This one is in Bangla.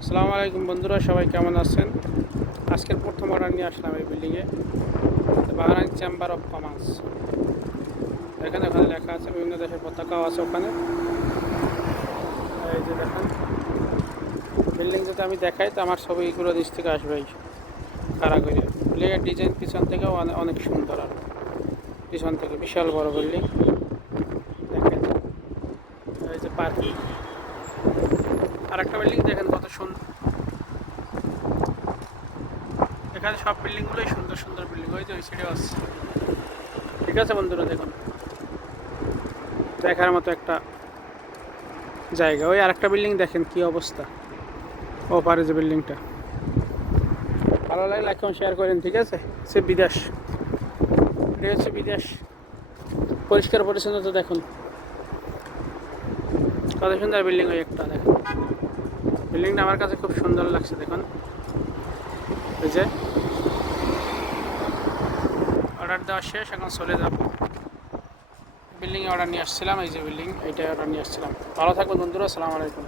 আসসালামু আলাইকুম বন্ধুরা, সবাই কেমন আছেন? আজকের প্রথম অর্ডার নিয়ে আসলাম এই বিল্ডিংয়ে, বাংলাদেশ চেম্বার অফ কমার্স। এখানে লেখা আছে, বিভিন্ন দেশের পতাকাও আছে ওখানে। এই যে দেখেন, বিল্ডিং যদি আমি দেখাই তো আমার ছবিগুলো নিচ থেকে আসবে খাড়া করে। বিল্ডিংয়ের ডিজাইন পিছন থেকেও অনেক সুন্দর, আর পিছন থেকে বিশাল বড় বিল্ডিং। দেখেন এই যে পার্কিং, আর একটা বিল্ডিং দেখেন কত সুন্দর। এখানে সব বিল্ডিংগুলোই সুন্দর সুন্দর বিল্ডিং, ওই যে ওই সাইডে আছে। ঠিক আছে বন্ধুরা, দেখুন দেখার মতো একটা জায়গা। ওই আরেকটা বিল্ডিং দেখেন কি অবস্থা, ও পারে যে বিল্ডিংটা। ভালো লাগে লাইক এবং শেয়ার করেন। ঠিক আছে, সে বিদেশ, এটা হচ্ছে বিদেশ। পরিষ্কার পরিচ্ছন্নতা দেখুন, কত সুন্দর বিল্ডিং। ওই একটা দেখুন, বিল্ডিংটা আমার কাছে খুব সুন্দর লাগছে। দেখুন এই যে অর্ডার দেওয়া শেষ, এখন চলে যাব। বিল্ডিংয়ে অর্ডার নিয়ে আসছিলাম, এই যে বিল্ডিং, এইটাই অর্ডার নিয়ে আসছিলাম। ভালো থাকবেন বন্ধুরা, আসসালামু আলাইকুম।